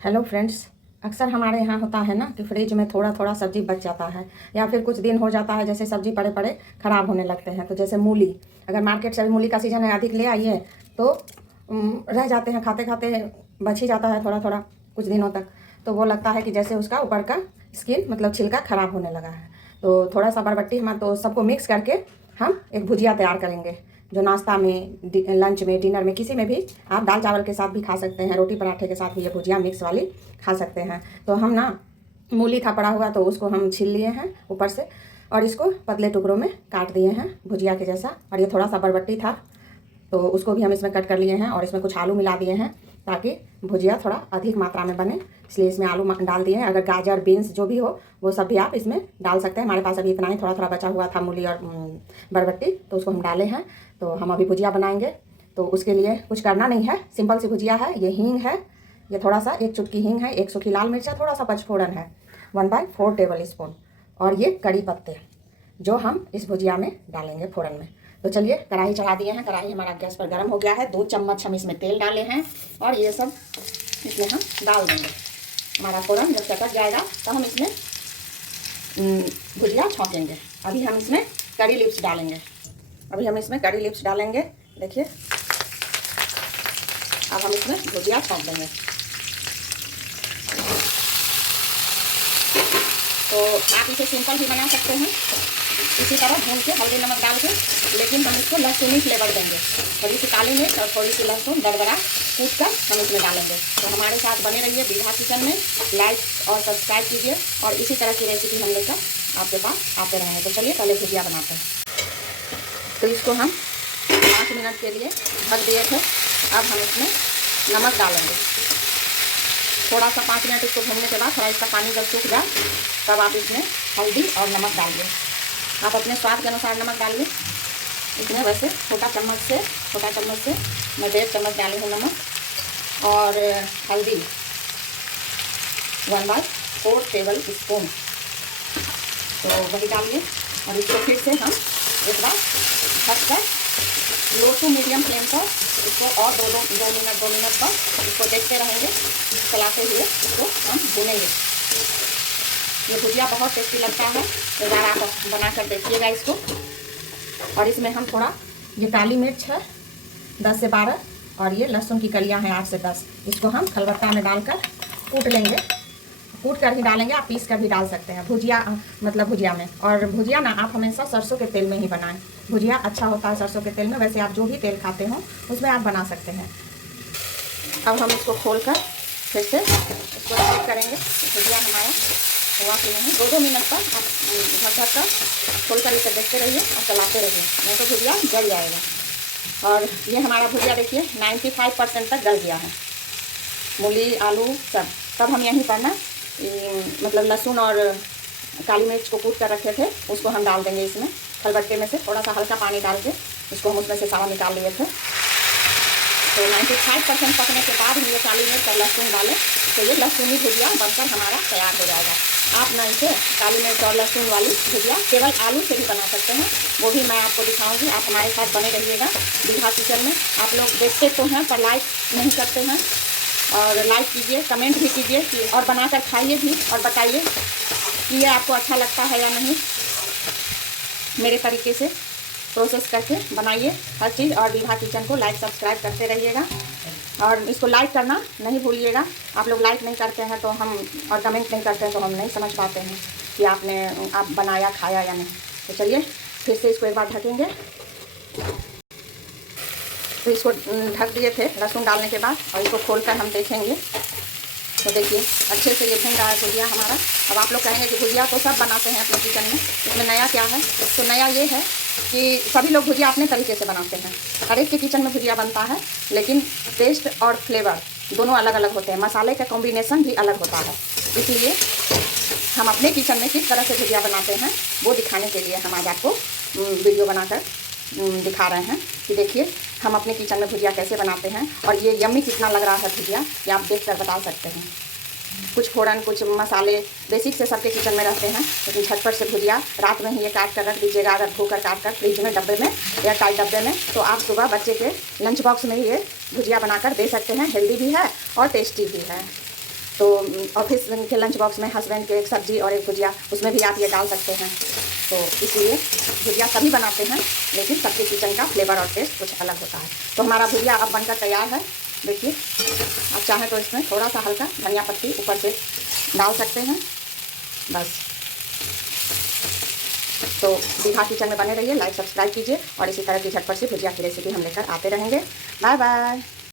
Hello friends. अक्सर हमारे यहाँ होता है ना कि फ्रिज में थोड़ा थोड़ा सब्जी बच जाता है या फिर कुछ दिन हो जाता है, जैसे सब्जी पड़े पड़े ख़राब होने लगते हैं। तो जैसे मूली, अगर मार्केट से अभी मूली का सीज़न है, अधिक ले आइए तो रह जाते हैं, खाते खाते बच ही जाता है थोड़ा थोड़ा कुछ दिनों तक। तो वो लगता है कि जैसे उसका ऊपर का स्किन मतलब छिलका ख़राब होने लगा है। तो थोड़ा सा बरबट्टी हम तो सबको मिक्स करके हम एक भुजिया तैयार करेंगे, जो नाश्ता में, लंच में, डिनर में, किसी में भी आप दाल चावल के साथ भी खा सकते हैं, रोटी पराठे के साथ भी ये भुजिया मिक्स वाली खा सकते हैं। तो हम ना मूली था पड़ा हुआ, तो उसको हम छील लिए हैं ऊपर से और इसको पतले टुकड़ों में काट दिए हैं भुजिया के जैसा। और ये थोड़ा सा बरबट्टी था तो उसको भी हम इसमें कट कर लिए हैं और इसमें कुछ आलू मिला दिए हैं ताकि भुजिया थोड़ा अधिक मात्रा में बने, इसलिए इसमें आलू डाल दिए हैं। अगर गाजर, बीन्स जो भी हो वो सब भी आप इसमें डाल सकते हैं। हमारे पास अभी इतना ही थोड़ा थोड़ा बचा हुआ था मूली और बरबट्टी, तो उसको हम डाले हैं। तो हम अभी भुजिया बनाएंगे, तो उसके लिए कुछ करना नहीं है, सिंपल सी भुजिया है। ये हींग है, ये थोड़ा सा 1 चुटकी हींग है, 1 सूखी लाल मिर्च है, थोड़ा सा पचफोड़न है, 1/4 टेबल स्पून, और ये कड़ी पत्ते जो हम इस भुजिया में डालेंगे फोड़न में। तो चलिए कढ़ाई चढ़ा दिए हैं, कढ़ाई हमारा गैस पर गर्म हो गया है। 2 चम्मच हम इसमें तेल डाले हैं और ये सब इसमें हम डाल देंगे। हमारा फोड़न जब चटक जाएगा तो हम इसमें भुजिया छौंकेंगे। अभी हम इसमें करी लिप्स डालेंगे, देखिए अब हम इसमें भुजिया छौंक देंगे। तो आप इसे सिंपल भी बना सकते हैं, इसी तरह भून के हल्दी नमक डाल के, लेकिन हम इसको लहसुनी फ्लेवर देंगे। थोड़ी सी काली मिर्च और थोड़ी सी लहसुन दरदरा कूट कर हम इसमें डालेंगे। तो हमारे साथ बने रहिए विभा किचन में, लाइक और सब्सक्राइब कीजिए और इसी तरह की रेसिपी हम लेकर आपके पास आते रहेंगे। तो चलिए पहले भुजिया बनाते हैं। तो इसको हम 5 मिनट के लिए ढक दिए थे। अब हम इसमें नमक डालेंगे। थोड़ा सा 5 मिनट इसको भूनने के बाद थोड़ा इसका पानी जब सूख जाए तब आप इसमें हल्दी और नमक डालिए। आप अपने स्वाद के अनुसार नमक डालिए। इसमें वैसे छोटा चम्मच से मैं 1.5 चम्मच डाली हूँ नमक, और हल्दी 1/4 टेबल स्पून, तो वही डालिए। और इसको फिर से हम एक बार ढक कर लो टू मीडियम फ्लेम पर इसको और 2 मिनट पर इसको देखते रहेंगे, चलाते हुए इसको हम भूनेंगे। ये भुजिया बहुत टेस्टी लगता है, एक बार आप बना कर देखिएगा इसको। और इसमें हम थोड़ा, ये काली मिर्च है 10 से 12 और ये लहसुन की कलियां हैं 8 से 10, इसको हम खलबत्ता में डालकर कूट लेंगे। कूट कर ही डालेंगे, आप पीस कर भी डाल सकते हैं भुजिया, मतलब भुजिया में। और भुजिया ना आप हमेशा सरसों के तेल में ही बनाएं, भुजिया अच्छा होता है सरसों के तेल में। वैसे आप जो भी तेल खाते हो उसमें आप बना सकते हैं। अब हम इसको खोल कर फिर से इसको चेक करेंगे भुजिया हमारा हुआ कि नहीं। 2 मिनट पर आप ढक कर खोल कर इसे देखते रहिए और चलाते रहिए, नहीं तो भुजिया जल जाएगा। और ये हमारा भुजिया देखिए 95% तक गल गया है, मूली, आलू सब। तब हम यहीं पर ना मतलब लहसुन और काली मिर्च को कूट कर रखे थे, उसको हम डाल देंगे इसमें खलबट्टे में से। थोड़ा सा हल्का पानी डाल के इसको हम उसमें से सारा निकाल लिए थे। तो 95% पकने के बाद हम ये काली मिर्च और लहसुन डालें तो ये लहसुनी भुजिया बनकर हमारा तैयार हो जाएगा। आप ना इसे काली मिर्च और लहसुन वाली भुजिया केवल आलू से भी बना सकते हैं, वो भी मैं आपको दिखाऊंगी। आप हमारे साथ बने रहिएगा विभा किचन में। आप लोग देखते तो हैं पर लाइक नहीं करते हैं, और लाइक कीजिए, कमेंट भी कीजिए कि और बनाकर खाइए भी और बताइए कि ये आपको अच्छा लगता है या नहीं। मेरे तरीके से प्रोसेस करके बनाइए हर चीज़, और विभा किचन को लाइक सब्सक्राइब करते रहिएगा और इसको लाइक करना नहीं भूलिएगा। आप लोग लाइक नहीं करते हैं तो हम, और कमेंट नहीं करते हैं तो हम नहीं समझ पाते हैं कि आप बनाया खाया या नहीं। तो चलिए फिर से इसको एक बार ढकेंगे। तो इसको ढक दिए थे लहसुन डालने के बाद, और इसको खोलकर हम देखेंगे तो देखिए अच्छे से ये भून रहा है भुजिया हमारा। अब आप लोग कहेंगे कि भुजिया तो सब बनाते हैं अपने किचन में, इसमें नया क्या है? तो नया ये है कि सभी लोग भुजिया अपने तरीके से बनाते हैं। हर एक के किचन में भुजिया बनता है, लेकिन टेस्ट और फ्लेवर दोनों अलग अलग होते हैं, मसाले का कॉम्बिनेशन भी अलग होता है। इसलिए हम अपने किचन में किस तरह से भुजिया बनाते हैं वो दिखाने के लिए हम आज आपको वीडियो बनाकर दिखा रहे हैं कि देखिए हम अपने किचन में भुजिया कैसे बनाते हैं। और ये यम्मी कितना लग रहा है भुजिया, ये आप देख कर बता सकते हैं। कुछ फोड़न, कुछ मसाले बेसिक से सबके किचन में रहते हैं, लेकिन झटपट से भुजिया रात में ही ये काट कर रख दीजिएगा। अगर धोकर काट कर फ्रिज में डब्बे में, एयर टाइट डब्बे में, तो आप सुबह बच्चे के लंच बॉक्स में ये भुजिया बनाकर दे सकते हैं। हेल्दी भी है और टेस्टी भी है। तो ऑफिस के लंच बॉक्स में हस्बैंड के एक सब्जी और एक भुजिया, उसमें भी आप ये डाल सकते हैं। तो इसलिए भुजिया सभी बनाते हैं, लेकिन सबके किचन का फ्लेवर और टेस्ट कुछ अलग होता है। तो हमारा भुजिया अब बनकर तैयार है। देखिए, आप चाहें तो इसमें थोड़ा सा हल्का धनिया पत्ती ऊपर से डाल सकते हैं, बस। तो दीघा किचन में बने रहिए, लाइक सब्सक्राइब कीजिए और इसी तरह की झटपट सी भुजिया की रेसिपी हम लेकर आते रहेंगे। Bye bye.